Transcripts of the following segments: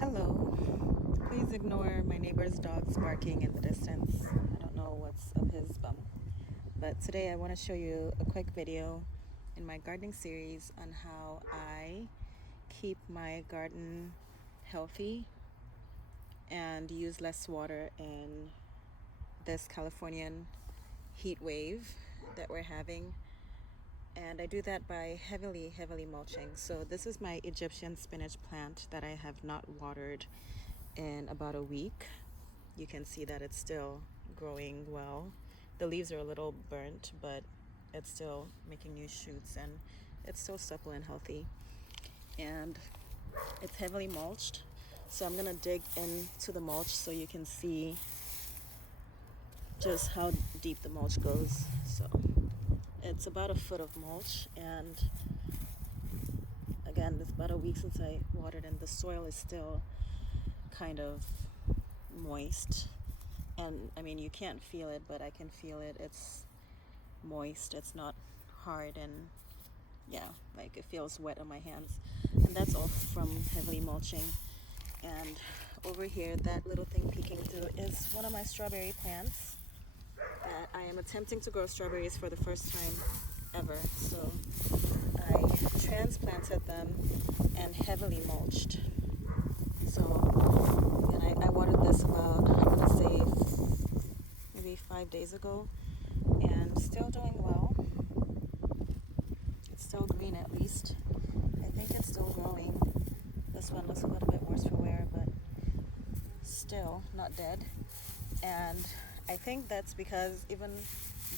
Hello. Please ignore my neighbor's dogs barking in the distance. I don't know what's up his bum. But today I want to show you a quick video in my gardening series on how I keep my garden healthy and use less water in this Californian heat wave that we're having. And I do that by heavily mulching. So this is my Egyptian spinach plant that I have not watered in about a week. You can see that it's still growing well. The leaves are a little burnt, but it's still making new shoots and it's still supple and healthy. And it's heavily mulched. So I'm gonna dig into the mulch so you can see just how deep the mulch goes. So it's about a foot of mulch, and again, it's about a week since I watered, and the soil is still kind of moist. And I mean, you can't feel it, but I can feel it. It's moist, it's not hard, and yeah, like it feels wet on my hands. And that's all from heavily mulching. And over here, that little thing peeking through is one of my strawberry plants that I am attempting to grow strawberries for the first time ever. So I transplanted them and heavily mulched. So, and I watered this about, I'm gonna say, maybe 5 days ago, and still doing well. It's still green at least. I think it's still growing. This one looks a little bit worse for wear, but still not dead. And I think that's because even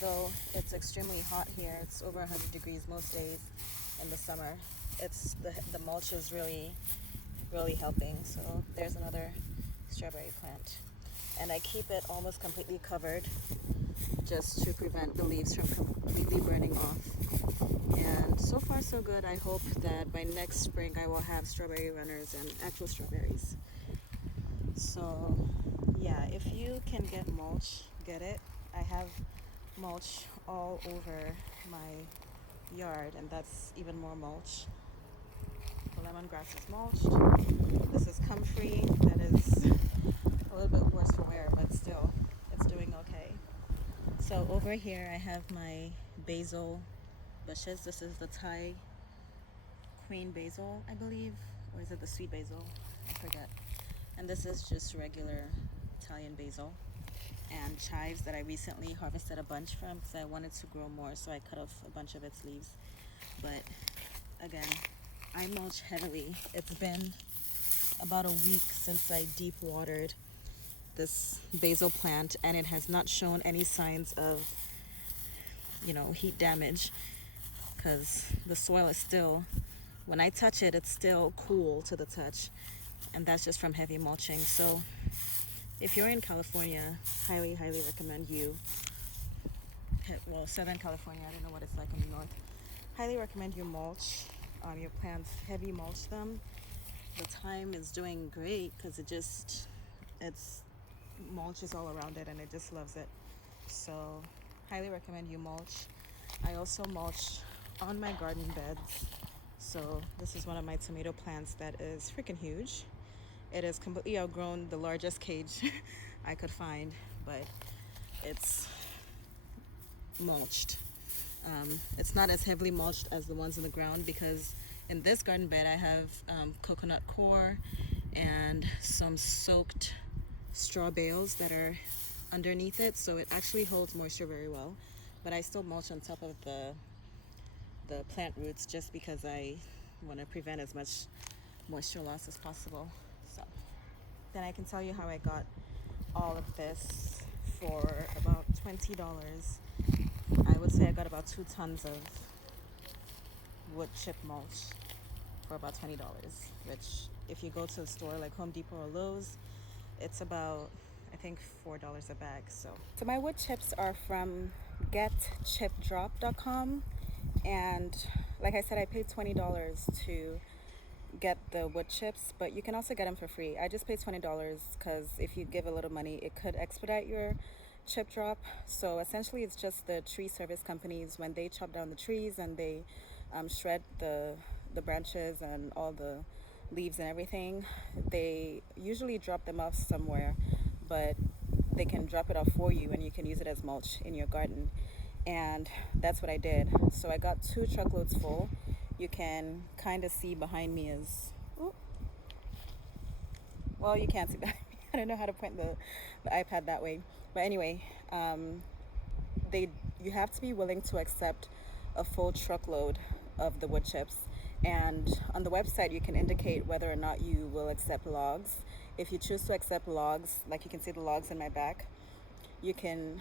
though it's extremely hot here, it's over 100 degrees most days in the summer, it's the mulch is really helping. So there's another strawberry plant, and I keep it almost completely covered just to prevent the leaves from completely burning off. And so far so good. I hope that by next spring I will have strawberry runners and actual strawberries. So yeah, if you can get mulch, get it. I have mulch all over my yard, and that's even more mulch. The lemongrass is mulched. This is comfrey. That is a little bit worse for wear, but still, it's doing okay. So over here, I have my basil bushes. This is the Thai queen basil, I believe, or is it the sweet basil? I forget. And this is just regular Italian basil and chives that I recently harvested a bunch from because I wanted to grow more, so I cut off a bunch of its leaves. But again, I mulch heavily. It's been about a week since I deep watered this basil plant, and it has not shown any signs of, heat damage, because the soil is still, when I touch it, it's still cool to the touch, and that's just from heavy mulching. So if you're in California, highly recommend you, well, Southern California, I don't know what it's like in the north, highly recommend you mulch your plants, heavy mulch them. The thyme is doing great because it's mulches all around it and it just loves it. So highly recommend you mulch. I also mulch on my garden beds. So this is one of my tomato plants that is freaking huge. It has completely outgrown the largest cage I could find, but it's mulched. It's not as heavily mulched as the ones in the ground because in this garden bed I have coconut coir and some soaked straw bales that are underneath it, so it actually holds moisture very well. But I still mulch on top of the plant roots just because I want to prevent as much moisture loss as possible. So then I can tell you how I got all of this for about $20. I would say I got about 2 tons of wood chip mulch for about $20, which if you go to a store like Home Depot or Lowe's, it's about, I think, $4 a bag. So my wood chips are from getchipdrop.com, and like I said, I paid $20 to get the wood chips, but you can also get them for free. I just paid $20 because if you give a little money, it could expedite your chip drop. So essentially it's just the tree service companies, when they chop down the trees and they shred the branches and all the leaves and everything, they usually drop them off somewhere, but they can drop it off for you and you can use it as mulch in your garden. And that's what I did. So I got 2 truckloads full. You can kind of see behind me is, oh, well, you can't see behind me. I don't know how to point the iPad that way. But anyway, they you have to be willing to accept a full truckload of the wood chips. And on the website, you can indicate whether or not you will accept logs. If you choose to accept logs, like you can see the logs in my back, you can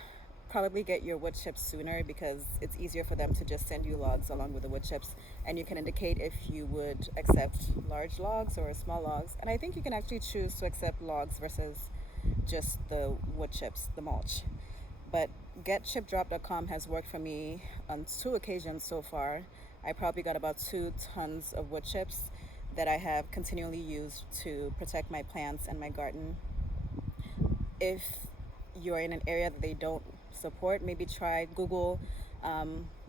probably get your wood chips sooner because it's easier for them to just send you logs along with the wood chips. And you can indicate if you would accept large logs or small logs. And I think you can actually choose to accept logs versus just the wood chips, the mulch. But getchipdrop.com has worked for me on 2 occasions so far. I probably got about 2 tons of wood chips that I have continually used to protect my plants and my garden. If you're in an area that they don't support, maybe try Google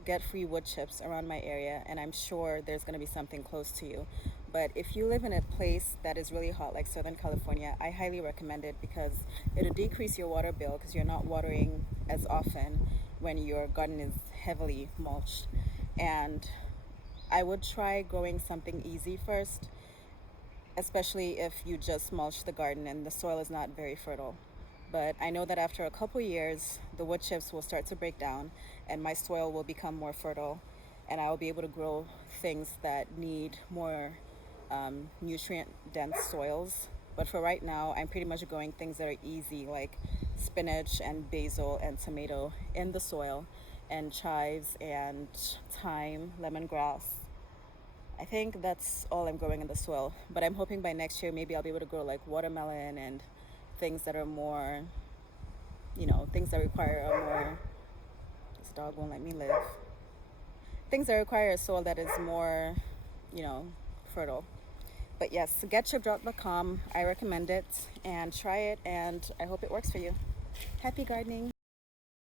get free wood chips around my area, and I'm sure there's going to be something close to you. But if you live in a place that is really hot like Southern California, I highly recommend it because it'll decrease your water bill because you're not watering as often when your garden is heavily mulched. And I would try growing something easy first, especially if you just mulch the garden and the soil is not very fertile. But I know that after a couple years, the wood chips will start to break down and my soil will become more fertile and I will be able to grow things that need more nutrient dense soils. But for right now, I'm pretty much growing things that are easy like spinach and basil and tomato in the soil, and chives and thyme, lemongrass. I think that's all I'm growing in the soil, but I'm hoping by next year maybe I'll be able to grow like watermelon and things that are more, things that require a more, this dog won't let me live, things that require a soil that is more, fertile. But yes, getchipdrop.com, I recommend it and try it, and I hope it works for you. Happy gardening.